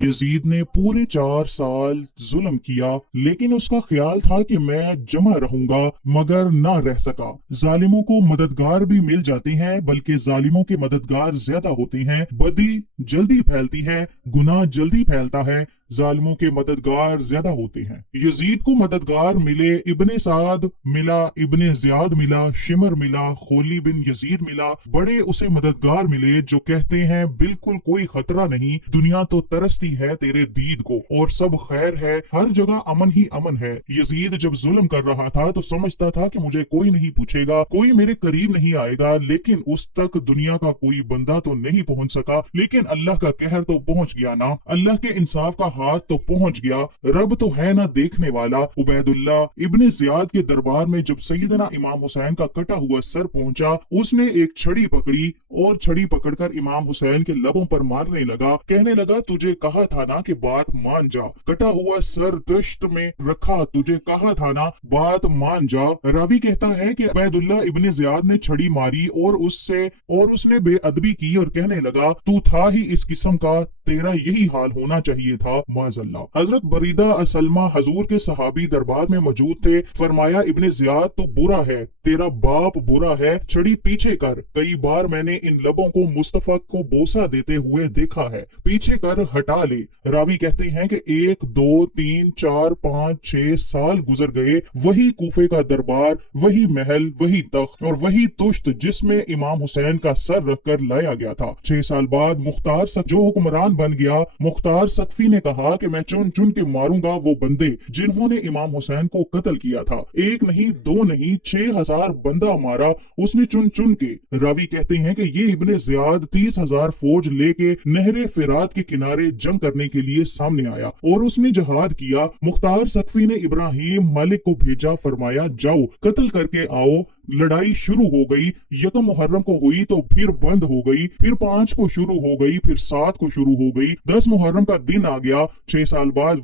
Yazid ने पूरे 4 साल जुल्म किया, लेकिन उसका ख्याल था कि मैं जमा रहूंगा, मगर ना रह सका। जालिमों को मददगार भी मिल जाते हैं, बल्कि जालिमों के मददगार ज्यादा होते हैं। बदी जल्दी फैलती है, गुनाह जल्दी फैलता है, जालिमों के मददगार ज्यादा होते हैं। यजीद को मददगार मिले, इब्ने साद मिला, इब्ने जियाद मिला, शिमर मिला, खोली बिन यजीद मिला। बड़े उसे मददगार मिले जो कहते हैं बिल्कुल कोई खतरा नहीं, दुनिया तो तरसती है तेरे दीद को और सब खैर है, हर जगह अमन ही अमन है। यजीद जब जुल्म कर रहा था तो समझता था कि मुझे कोई नहीं पूछेगा, कोई मेरे करीब नहीं आएगा, लेकिन उस तक दुनिया का कोई बंदा तो नहीं पहुंच सका। लेकिन अल्लाह का कहर तो पहुंच गया ना, अल्लाह के इंसाफ का हाथ तो पहुंच गया। रब तो है ना देखने वाला। उबैदुल्ला इब्ने जियाद के दरबार में जब सैयदना इमाम हुसैन का कटा हुआ सर पहुंचा, उसने एक छड़ी पकड़ी और छड़ी पकड़कर इमाम हुसैन के लबों पर मारने लगा। कहने लगा, तुझे कहा था ना कि बात मान जा, कटा हुआ सर दश्त में रखा, तुझे कहा था ना बात मान जा। रावी कहता है कि उबैदुल्ला इब्ने जियाद ने छड़ी मारी और उसने बेअदबी की और कहने लगा, तू था ही इस किस्म का, तेरा यही हाल होना चाहिए था। माज़अल्लाह। हजरत बरीदा असलमा हजूर के सहाबी दरबार में मौजूद थे। फरमाया, इब्ने जियाद तो बुरा है, तेरा बाप बुरा है, छड़ी पीछे कर। कई बार मैंने इन लबों को मुस्तफा को बोसा देते हुए देखा है, पीछे कर, हटा ले। रावी कहते हैं कि 1 2 3 4 5 6 साल गुजर गए। वही कूफे का दरबार, वही महल, वही तख्त और वही तुश्त जिसमें इमाम हुसैन का सर रखकर लाया गया था। 6 साल बाद मुख्तार जो हुक्मरान बन गया, मुख्तार सकफी ने कहा कि मैं चुन चुन के मारूंगा वो बंदे जिन्होंने इमाम हुसैन को कत्ल किया था। 1 नहीं 2 नहीं 6000 बंदा मारा उसने चुन चुन के। रावी कहते हैं कि ये इब्ने जियाद 30,000 फौज लेके नहरे फिरात के किनारे जंग करने के लिए सामने आया और उसने जहाद किया। मुख्तार सकफी ने इब्राहिम मालिक को भेजा, फरमाया जाओ कत्ल करके आओ। लड़ाई शुरू हो गई। 1 मुहर्रम को हुई तो फिर बंद हो गई, फिर 5 को शुरू हो गई, फिर 7 को शुरू हो गई। 10 मुहर्रम का दिन आ गया। 6 साल बाद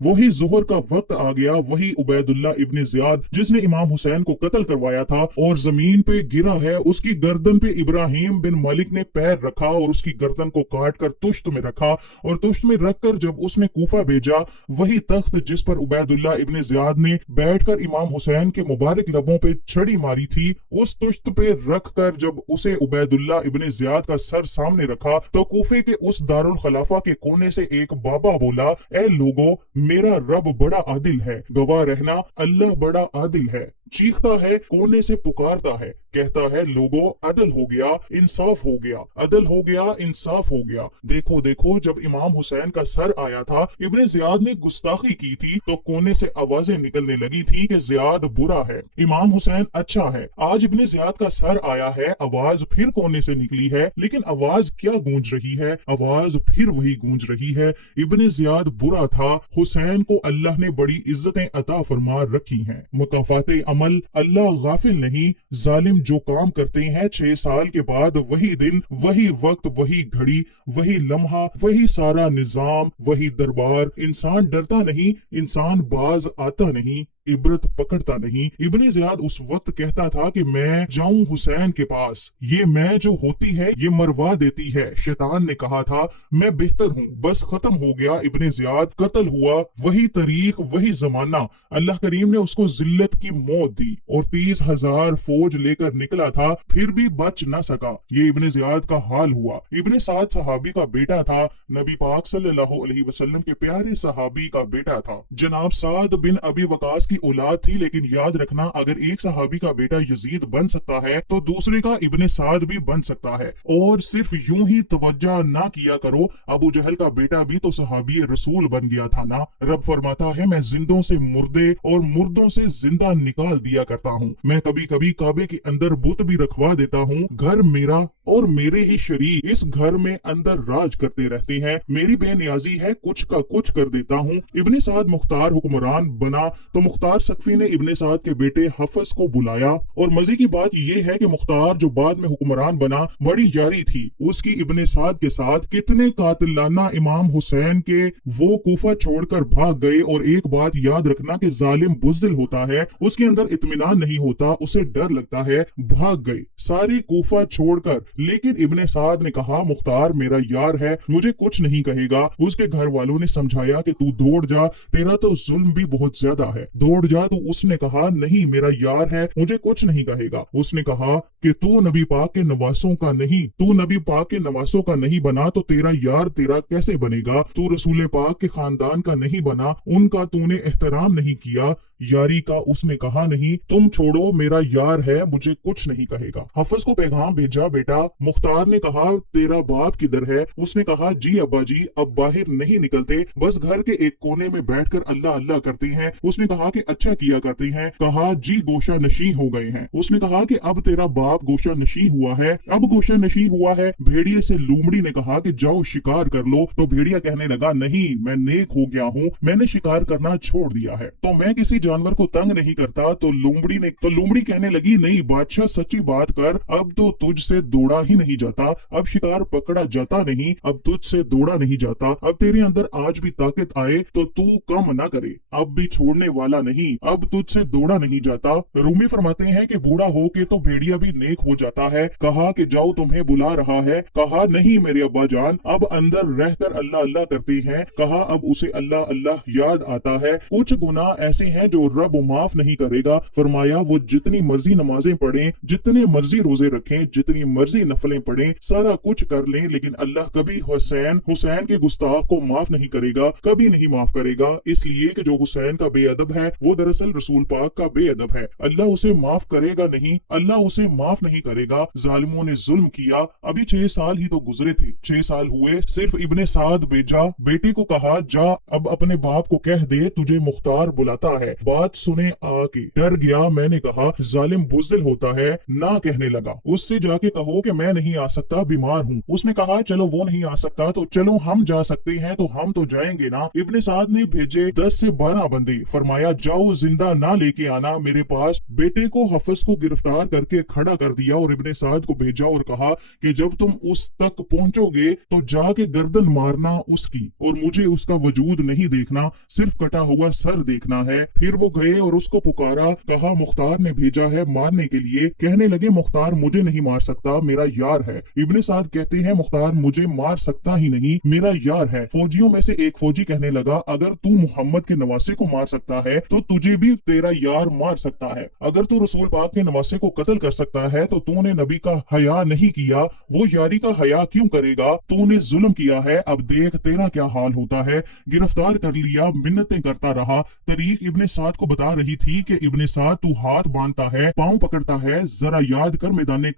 वही जोहर का वक्त आ गया। वही उबैदुल्ला इब्ने जियाद जिसने इमाम हुसैन को कत्ल करवाया था और जमीन पे गिरा है, उसकी गर्दन पे इब्राहिम बिन मलिक ने पैर रखा और उसकी गर्दन को काट कर तुश्त में रखा और तुश्त में रखकर जब उसने कूफा भेजा, वही तख्त जिस पर उबैदुल्ला इब्ने जियाद ने बैठकर इमाम हुसैन के मुबारक लबों पे छड़ी मारी थी, उस तुश्त पे रखकर जब उसे उबैदुल्ला इब्ने जियाद का सर सामने रखा तो कूफे के उस दारुल खलाफा के कोने से एक बाबा बोला, ए लोगो, मेरा रब बड़ा आदिल है, गवाह रहना अल्लाह बड़ा आदिल है। चीखता है, कोने से पुकारता है, कहता है, लोगो अदल हो गया, इंसाफ हो गया, अदल हो गया, इंसाफ हो गया। देखो देखो, जब इमाम हुसैन का सर आया था, इब्ने जियाद ने गुस्ताखी की थी तो कोने से आवाजें निकलने लगी थी कि जियाद बुरा है, इमाम हुसैन अच्छा है। आज इब्ने जियाद का सर आया है, आवाज फिर कोने से निकली है, लेकिन आवाज क्या गूंज रही है? आवाज फिर वही गूंज रही है, इब्ने जियाद बुरा था, हुसैन को अल्लाह ने बड़ी इज्जतें अता फरमा रखी हैं। मुकाफाते अमल, अल्लाह गाफिल नहीं। जालिम जो काम करते हैं, 6 साल के बाद वही दिन, वही वक्त, वही घड़ी, वही लम्हा, वही सारा निजाम, वही दरबार। इंसान डरता नहीं, इंसान बाज आता नहीं, इबरत पकड़ता नहीं। इब्ने जियाद उस वक्त कहता था कि मैं जाऊं हुसैन के पास, ये मैं जो होती है ये मरवा देती है। शैतान ने कहा था मैं बेहतर हूँ, बस खत्म हो गया। इब्ने जियाद कत्ल हुआ, वही तारीख, वही जमाना। अल्लाह करीम ने उसको जिल्लत की मौत दी और 30,000 फौज लेकर निकला था, फिर भी बच न सका। ये इब्ने जियाद का हाल हुआ। इब्ने साद सहाबी का बेटा था, नबी पाक सल्लल्लाहु अलैहि वसल्लम के प्यारे सहाबी का बेटा था। जनाब साद बिन अबी वकास की औलाद थी, लेकिन याद रखना, अगर एक सहाबी का बेटा यजीद बन सकता है तो दूसरे का इब्ने साद भी बन सकता है। और सिर्फ यूं ही तवज्जो ना किया करो, अबू जहल का बेटा भी तो सहाबी रसूल बन गया था ना। रब फरमाता है, मैं जिंदों से मुर्दे और मुर्दों से जिंदा निकाल दिया करता हूँ। मैं कभी कभी काबे के अंदर बुत भी रखवा देता हूँ। घर मेरा और मेरे ही शरीर इस घर में अंदर राज करते रहते हैं। मेरी बेनियाजी है, कुछ का कुछ कर देता हूँ। इब्ने साद मुख्तार हुक्मरान बना तो मुख्तार मुख्तार सकफी ने इब्ने साद के बेटे हफस को बुलाया, और मजे की बात यह है कि मुख्तार जो बाद में हुक्मरान बना, बड़ी यारी थी उसकी इब्ने साद के साथ। कितने कातिलाना इमाम हुसैन के वो कूफा छोड़कर भाग गए। और एक बात याद रखना कि जालिम बुज़दिल होता है, उसके अंदर इत्मीनान नहीं होता, उसे डर लगता है। भाग गए सारे कूफा छोड़कर, लेकिन इब्ने साद ने कहा मुख्तार मेरा यार है, मुझे कुछ नहीं कहेगा। उसके घर वालों ने समझाया कि तू दौड़ जा, तेरा तो जुल्म भी बहुत ज्यादा है, दौड़ जा। तो उसने कहा नहीं मेरा यार है, मुझे कुछ नहीं कहेगा। उसने कहा कि तू नबी पाक के नवासों का नहीं, तू नबी पाक के नवासों का नहीं बना तो तेरा यार तेरा कैसे बनेगा। तू रसूल पाक के खानदान का नहीं बना, उनका तूने एहतराम नहीं किया, यारी का उसने कहा नहीं। तुम छोड़ो मेरा यार है, मुझे कुछ नहीं कहेगा। हफस को पैगाम भेजा बेटा। मुख्तार ने कहा तेरा बाप किधर है। उसने कहा जी अब्बा जी, अब बाहर नहीं निकलते, बस घर के एक कोने में बैठकर अल्लाह अल्लाह करते हैं। उसने कहा कि अच्छा किया करते हैं। कहा जी गोशा नशी हो गए हैं। उसने कहा कि अब तेरा बाप गोशा नशी हुआ है, अब गोशा नशी हुआ है। भेड़िए से लूमड़ी ने कहा कि जाओ शिकार कर लो। तो भेड़िया कहने लगा नहीं, मैं नेक हो गया हूँ, मैंने शिकार करना छोड़ दिया है, तो मैं किसी जानवर को तंग नहीं करता। तो लूमड़ी कहने लगी नहीं बादशाह सच्ची बात कर, अब तो तुझसे दौड़ा ही नहीं जाता, अब शिकार पकड़ा जाता नहीं, अब तुझसे दौड़ा नहीं जाता। अब तेरे अंदर आज भी ताकत आए तो तू कम ना करे, अब भी छोड़ने वाला नहीं, अब तुझसे दौड़ा नहीं जाता। रूमी फरमाते हैं कि बूढ़ा हो के तो भेड़िया भी नेक हो जाता है। कहा कि जाओ तुम्हें बुला रहा है। कहा नहीं मेरे अब्बा जान, अब अंदर रहकर अल्लाह अल्लाह करते हैं। कहा अब उसे अल्लाह अल्लाह याद आता है। कुछ गुनाह ऐसे हैं जो रब माफ नहीं करेगा। फरमाया वो जितनी मर्जी नमाजें पढ़ें, जितने मर्जी रोजे रखें, जितनी मर्जी नफलें पढ़ें, सारा कुछ कर लें, लेकिन अल्लाह कभी हुसैन के गुस्ताख को माफ नहीं करेगा, कभी नहीं माफ करेगा। इसलिए कि जो हुसैन का बेअदब है वो दरअसल रसूल पाक का बेअदब है। अल्लाह उसे माफ करेगा नहीं, अल्लाह उसे माफ नहीं करेगा। जालिमों ने जुल्म किया। अभी 6 साल ही तो गुजरे थे, 6 साल हुए। सिर्फ इब्ने साद भेजा, बेटे को कहा जा अब अपने बाप को कह दे तुझे मुख्तार बुलाता है। बात सुने आके डर गया। मैंने कहा जालिम बुज़दिल होता है, ना कहने लगा। उससे जाके कहो कि मैं नहीं आ सकता, बीमार हूँ। उसने कहा चलो वो नहीं आ सकता तो चलो हम जा सकते हैं, तो हम तो जाएंगे ना। इब्ने साद ने भेजे 10 से 12 बंदे। फरमाया जाओ जिंदा ना लेके आना मेरे पास। बेटे को हफस को गिरफ्तार करके खड़ा कर दिया और इब्ने साद को भेजा और कहा कि जब तुम उस तक पहुंचोगे तो जाके गर्दन मारना उसकी, और मुझे उसका वजूद नहीं देखना, सिर्फ कटा हुआ सर देखना है। फिर वो गए और उसको पुकारा। कहा मुख्तार ने भेजा है मारने के लिए। कहने लगे मुख्तार मुझे नहीं मार सकता, मेरा यार है। इब्ने साद कहते हैं मुख्तार मुझे मार सकता ही नहीं, मेरा यार है। फौजियों में से एक फौजी कहने लगा अगर तू मोहम्मद के नवासे को मार सकता है तो तुझे भी तेरा यार मार सकता है। अगर तू रसूल पाक के नवासे को कत्ल कर सकता है तो तूने नबी का हया नहीं किया, वो यारी का हया क्यों करेगा। तूने जुल्म किया है, अब देख तेरा क्या हाल होता है। गिरफ्तार कर लिया, मिन्नतें करता रहा। तरीक इब्ने साद को बता रही थी कि इब्ने साद तू हाथ बांधता है, पांव पकड़ता है, जरा याद कर मैदाने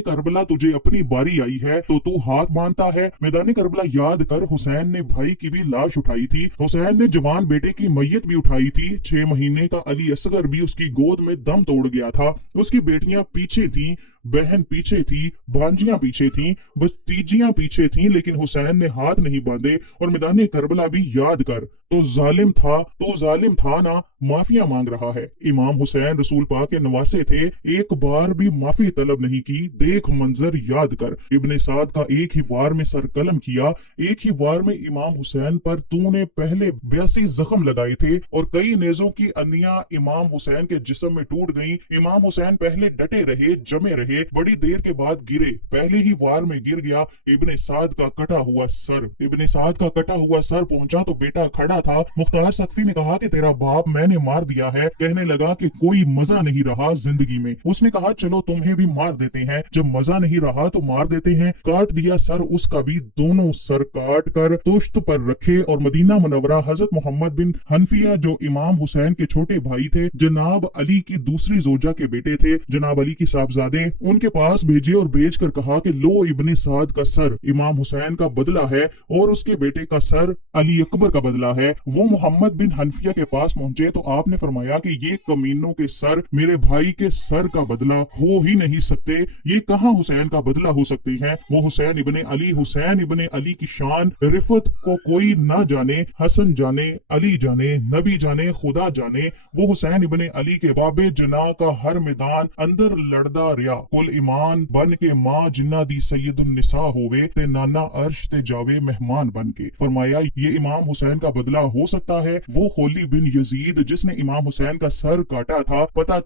करबला तुझे अपनी बारी आई है तो तू हाथ बांधता है। मैदाने करबला याद कर, हुसैन ने भाई की भी लाश उठाई थी, हुसैन ने जवान बेटे की मैयत भी उठाई थी। 6 महीने का अली असगर भी उसकी गोद में दम तोड़ गया था। उसकी बेटियां पीछे थी, बहन पीछे थी, भांजियां पीछे थीं, भतीजियां पीछे थीं, लेकिन हुसैन ने हाथ नहीं बांधे। और मैदान करबला भी याद कर, तो जालिम था ना, माफिया मांग रहा है। इमाम हुसैन रसूल पाक के नवासे थे, एक बार भी माफी तलब नहीं की। देख मंजर याद कर, इब्ने साद का एक ही वार में सर कलम किया। एक ही वार में इमाम हुसैन पर तूने पहले 82 जख्म लगाए थे और कई नेजों की अनिया इमाम हुसैन के जिस्म में टूट गईं। इमाम हुसैन पहले डटे रहे, जमे रहे, बड़ी देर के बाद गिरे, पहले ही वार में गिर गया इब्ने साद का कटा हुआ सर। इब्ने साद का कटा हुआ सर पहुंचा तो बेटा खड़ा था। मुख्तार सकफी ने कहा कि तेरा बाप मैंने मार दिया है। कहने लगा कि कोई मजा नहीं रहा जिंदगी में। उसने कहा चलो तुम्हें भी मार देते हैं, जब मजा नहीं रहा तो मार देते हैं। काट दिया सर उसका भी, दोनों सर काट कर तुश्त पर रखे और मदीना मुनव्वरा हजरत मोहम्मद बिन हनफिया जो इमाम हुसैन के छोटे भाई थे, जनाब अली की दूसरी जोजा के बेटे थे, जनाब अली की साहबजादे, उनके पास भेजे और भेजकर कहा कि लो इब्ने साद का सर इमाम हुसैन का बदला है और उसके बेटे का सर अली अकबर का बदला है। वो मोहम्मद बिन हनफिया के पास पहुंचे तो आपने फरमाया कि ये कमीनों के सर मेरे भाई के सर का बदला हो ही नहीं सकते, ये कहाँ हुसैन का बदला हो सकते हैं। वो हुसैन इब्ने अली की शान रिफत को कोई ना जाने, हसन जाने, अली जाने, नबी जाने, खुदा जाने। वो हुसैन इब्ने अली के बाबे जना का हर मैदान अंदर लड़दा रिया, कुल ईमान बन के माँ जिन्ना दी सैयदुन निसा होवे ते नाना अर्श ते जावे मेहमान बन के। फरमाया ये इमाम हुसैन का बदला हो सकता है। वो खोली बिन यजीद जिसने इमाम हुसैन का सर काटा था, पता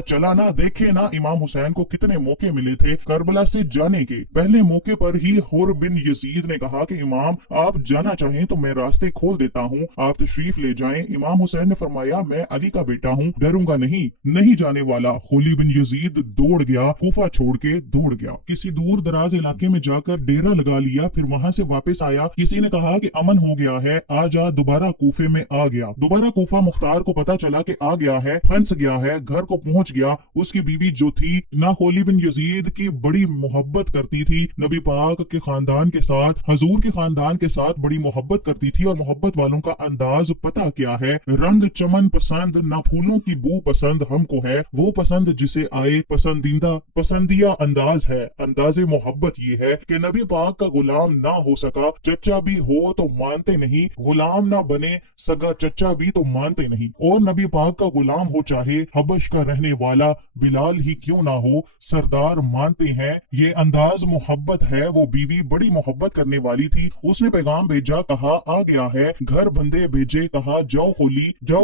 चला ना देखे ना इमाम हुसैन को कितने मौके मिले थे करबला से जाने के। पहले मौके पर ही हुर बिन यजीद ने कहा कि इमाम आप जाना चाहें तो मैं रास्ते खोल देता हूँ, आप तशरीफ ले जाएं। इमाम हुसैन ने फरमाया मैं अली का बेटा हूँ, डरूंगा नहीं जाने वाला। खोली बिन यजीद दौड़ गया, कूफा छोड़ के दौड़ गया, किसी दूर दराज इलाके में जाकर डेरा लगा लिया। फिर वहां से वापस आया, किसी ने कहा कि अमन हो गया है, आ जा। दोबारा कूफे में आ गया, दोबारा कूफा मुख्तार को पता चला कि आ गया है, फंस गया है, घर को पहुंच गया। उसकी बीवी जो थी ना खोली बिन यजीद की बड़ी मोहब्बत करती थी, नबी पाक के खानदान के साथ, हजूर के खानदान के साथ बड़ी मोहब्बत करती थी। और मोहब्बत वालों का अंदाज पता क्या है, रंग चमन पसंद ना फूलों की बू पसंद हमको है, वो पसंद जिसे आए पसंदिया अंदाज है। अंदाजे मोहब्बत ये है कि नबी पाक का गुलाम ना हो सका, चच्चा भी हो तो मानते नहीं, गुलाम ना बने सगा चच्चा भी तो मानते नहीं। और नबी पाक का गुलाम हो चाहे हबश का रहने वाला बिलाल ही क्यों ना हो, सरदार मानते हैं। ये अंदाज मोहब्बत है। वो बीवी बड़ी मोहब्बत करने वाली थी, उसने पैगाम भेजा, कहा आ गया है। घर बंदे भेजे, कहा जाओ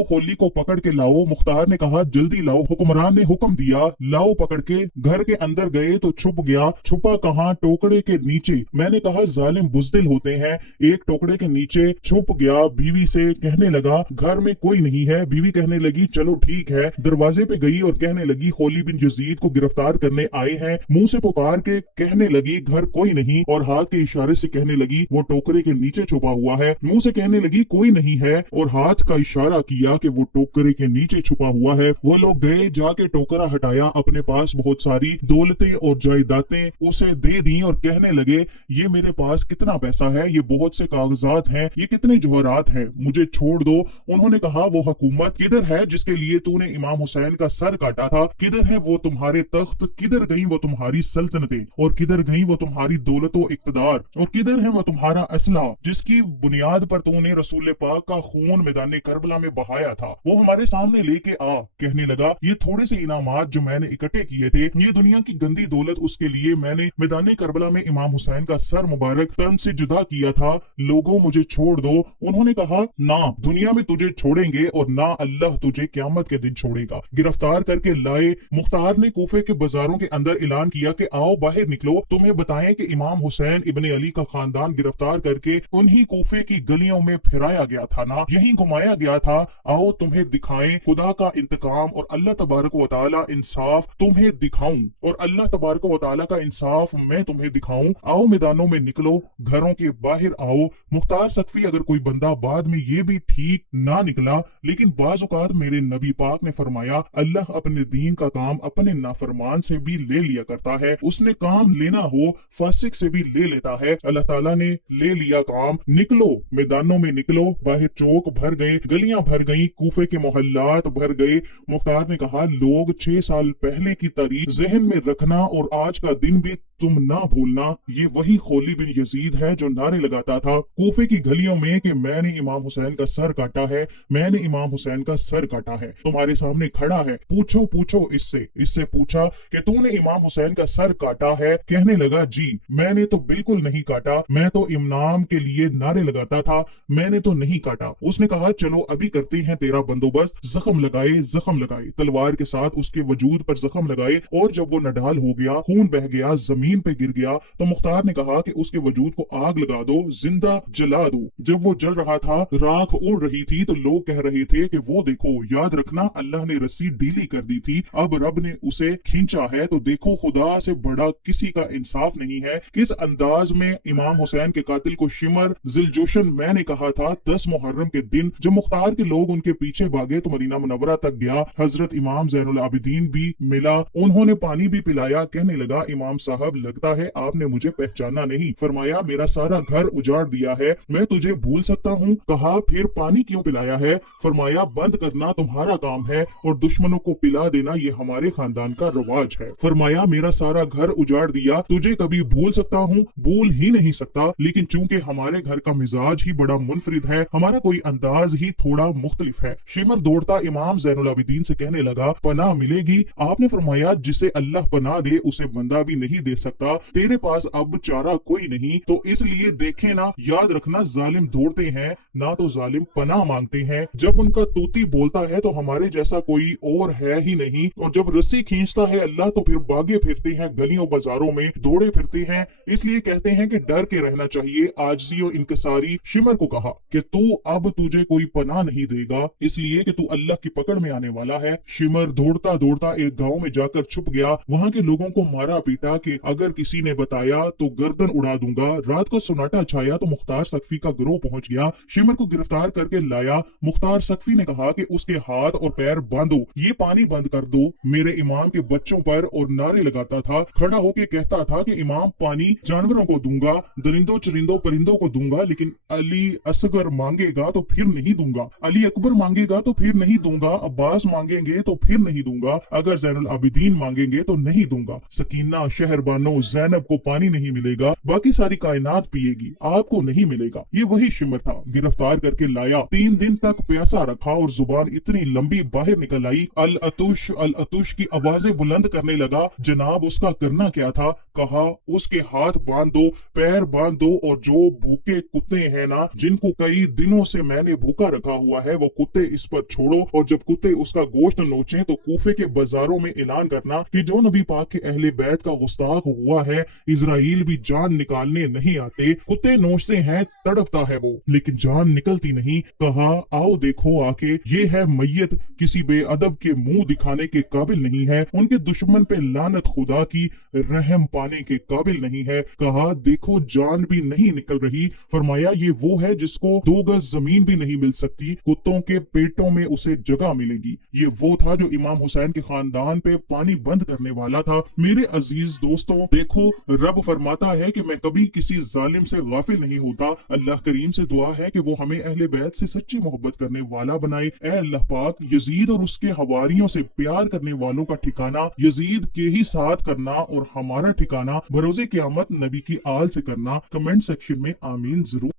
खोली को पकड़ के लाओ। मुख्तार ने कहा जल्दी लाओ। हुक्मरान ने हुक्म दिया, लाओ पकड़ के। घर के अंदर गए तो छुप गया, छुपा कहाँ, टोकरे के नीचे। मैंने कहा जालिम बुज़दिल होते हैं, एक टोकरे के नीचे छुप गया। बीवी से कहने लगा घर में कोई नहीं है। बीवी कहने लगी चलो ठीक है। दरवाजे पे गई और कहने लगी खोली बिन यजीद को गिरफ्तार करने आए हैं। मुंह से पुकार के कहने लगी घर कोई नहीं, और हाथ के इशारे से कहने लगी वो टोकरे के नीचे छुपा हुआ है। मुंह से कहने लगी कोई नहीं है, और हाथ का इशारा किया कि वो टोकरे के नीचे छुपा हुआ है। वो लोग गए, जाके टोकरा हटाया, अपने पास बहुत सारी दौलतें और जायदादें उसे दे दी और कहने लगे ये मेरे पास कितना पैसा है, ये बहुत से कागजात हैं, ये कितने जवाहरात हैं, मुझे छोड़ दो। उन्होंने कहा वो हुकूमत किधर है जिसके लिए तूने इमाम हुसैन का सर काटा था, किधर है वो तुम्हारे तख्त, किधर गई वो तुम्हारी सल्तनतें, और किधर गई वो तुम्हारी दौलत और इक्तदार, और किधर है वो तुम्हारा असला जिसकी बुनियाद पर तूने रसूल पाक का खून मैदान करबला में बहाया था, वो हमारे सामने लेके आ। कहने लगा ये थोड़े से इनामात जो मैंने इकट्ठे किए थे, ये दुनिया की गंदी दौलत, उसके लिए मैंने मैदान करबला में इमाम हुसैन का सर मुबारक तन से जुदा किया था। लोगों मुझे छोड़ दो। उन्होंने कहा ना दुनिया में तुझे छोड़ेंगे और ना अल्लाह तुझे क़यामत के दिन छोड़ेगा। गिरफ्तार करके लाए। मुख्तार ने कूफे के बाजारों के अंदर ऐलान किया कि आओ बाहर निकलो, तुम्हें बताएं कि इमाम हुसैन इब्ने अली का खानदान गिरफ्तार करके उन्हीं कूफे की गलियों में फिराया गया था ना, यहीं घुमाया गया था। आओ तुम्हें दिखाएं खुदा का इंतकाम और अल्लाह तबारक व तआला इंसाफ तुम्हें दिखाऊं, और अल्लाह तबारक व तआला का इंसाफ मैं तुम्हें दिखाऊं। आओ मैदानों में निकलो, घरों के बाहर आओ। मुख्तार सकफी अगर कोई बंदा बाद में ये भी ठीक ना निकला, लेकिन बाज़ औक़ात मेरे नबी पाक ने फरमाया अल्लाह अपने दीन का काम अपने नाफरमान से भी ले लिया करता है। उसने काम लेना हो फासिक से भी ले लेता है। अल्लाह ताला ने ले लिया काम। निकलो मैदानों में निकलो। बाहर चौक भर गए, गलियां भर गई, कूफे के मोहल्लात भर गए। मुख्तार ने कहा लोग 6 साल पहले की तारीख जहन में रखना और आज का दिन भी तुम ना भूलना। ये वही खोली बिन यजीद है जो नारे लगाता था कूफे की गलियों में कि मैंने इमाम हुसैन का सर काटा है, मैंने इमाम हुसैन का सर काटा है। तुम्हारे सामने खड़ा है, पूछो इससे पूछा कि तूने इमाम हुसैन का सर काटा है। कहने लगा जी मैंने तो बिल्कुल नहीं काटा, मैं तो इमाम के लिए नारे लगाता था, मैंने तो नहीं काटा। उसने कहा चलो अभी करते हैं तेरा बंदोबस्त। जख्म लगाए, तलवार के साथ उसके वजूद पर जख्म लगाए, और जब वो नडाल हो गया, खून बह गया, जमीन जमीन पे गिर गया तो मुख्तार ने कहा कि उसके वजूद को आग लगा दो, जिंदा जला दो। जब वो जल रहा था, राख उड़ रही थी, तो लोग कह रहे थे कि वो देखो, याद रखना अल्लाह ने रस्सी ढीली कर दी थी, अब रब ने उसे खींचा है। तो देखो, खुदा से बड़ा किसी का इंसाफ नहीं है। किस अंदाज में इमाम हुसैन के कातिल को शिमर जिलजोशन मैंने कहा था 10 मुहर्रम के दिन जब मुख्तार के लोग उनके पीछे भागे तो मदीना मुनव्वरा तक गया। हजरत इमाम ज़ैनुल आबिदीन भी मिला, उन्होंने पानी भी पिलाया। कहने लगा, इमाम साहब लगता है आपने मुझे पहचाना नहीं। फरमाया, मेरा सारा घर उजाड़ दिया है, मैं तुझे भूल सकता हूँ। कहा, फिर पानी क्यों पिलाया है? फरमाया, बंद करना तुम्हारा काम है और दुश्मनों को पिला देना ये हमारे खानदान का रवाज है। फरमाया, मेरा सारा घर उजाड़ दिया, तुझे कभी भूल सकता हूँ? भूल ही नहीं सकता, लेकिन चूंकि हमारे घर का मिजाज ही बड़ा मुनफरिद है, हमारा कोई अंदाज ही थोड़ा मुख्तलिफ है। शिमर दौड़ता इमाम ज़ैनुल आबिदीन से कहने लगा, पनाह मिलेगी? आपने फरमाया, जिसे अल्लाह पनाह दे उसे बंदा भी नहीं दे सकता, तेरे पास अब चारा कोई नहीं, तो इसलिए देखे ना, याद रखना, जालिम दौड़ते हैं ना तो जालिम पनाह मांगते हैं। जब उनका तूती बोलता है तो हमारे जैसा कोई और है ही नहीं, और जब रस्सी खींचता है अल्लाह तो फिर भागे फिरते हैं, गलियों बाजारों में दौड़े फिरते हैं। इसलिए कहते हैं कि डर के रहना चाहिए। आजिज़ी और इनकिसारी शिमर को कहा कि तू अब तुझे कोई पनाह नहीं देगा, इसलिए कि तू अल्लाह की पकड़ में आने वाला है। शिमर दौड़ता दौड़ता एक गांव में जाकर छुप गया, वहां के लोगों को मारा पीटा कि अगर किसी ने बताया तो गर्दन उड़ा दूंगा। रात को सन्नाटा छाया तो मुख्तार सकफी का गिरोह पहुंच गया, शिमर को गिरफ्तार करके लाया। मुख्तार सकफी ने कहा कि उसके हाथ और पैर बांधो, ये पानी बंद कर दो। मेरे इमाम के बच्चों पर और नारे लगाता था, खड़ा होके कहता था कि इमाम पानी जानवरों को दूंगा, दरिंदों चरिंदों परिंदों को दूंगा, लेकिन अली असगर मांगेगा तो फिर नहीं दूंगा, अली अकबर मांगेगा तो फिर नहीं दूंगा, अब्बास मांगेंगे तो फिर नहीं दूंगा, अगर ज़ैनुल आबिदीन मांगेंगे तो नहीं दूंगा। सकीना, शहरबानो, ज़ैनब को पानी नहीं मिलेगा, बाकी सारी कायनात पिएगी, आपको नहीं मिलेगा। ये वही शिमर था। गिरफ्तार करके लाया, 3 दिन तक प्यासा रखा और जुबान इतनी लंबी बाहर निकल आई। अल अतुश की आवाजें बुलंद करने लगा। जनाब, उसका करना क्या था? कहा, उसके हाथ बांध दो, पैर बांध दो, और जो भूखे कुत्ते हैं ना, जिनको कई दिनों से मैंने भूखा रखा हुआ है, वो कुत्ते इस पर छोड़ो, और जब कुत्ते उसका गोश्त नोचें तो कूफे के बाजारों में ऐलान करना कि जो नबी पाक के अहले बैत का गुस्ताख हुआ है, इजराइल भी जान निकालने नहीं आते, कुत्ते नोचते हैं, तड़पता है वो, लेकिन जान निकलती नहीं। कहा, आओ देखो आके, ये है मैयत, किसी बेअदब के मुंह दिखाने के काबिल नहीं है, उनके दुश्मन पे लानत, खुदा की रहम पाने के काबिल नहीं है। कहा, देखो जान भी नहीं निकल रही। फरमाया, ये वो है जिसको 2 गज जमीन भी नहीं मिल सकती, कुत्तों के पेटों में उसे जगह मिलेगी। ये वो था जो इमाम हुसैन के खानदान पे पानी बंद करने वाला था। मेरे अजीज दोस्तों, देखो, रब फरमाता है कि मैं कभी किसी जालिम से गाफिल नहीं होता। अल्लाह करीम से दुआ है कि वो हमें अहले बैत से सच्ची मोहब्बत करने वाला बनाए। ए अल्लाह पाक, यजीद और उसके हवारियों से प्यार करने वालों का ठिकाना यजीद के ही साथ करना और हमारा ठिकाना बरोज़े क़यामत नबी की आल से करना। कमेंट सेक्शन में आमीन जरूर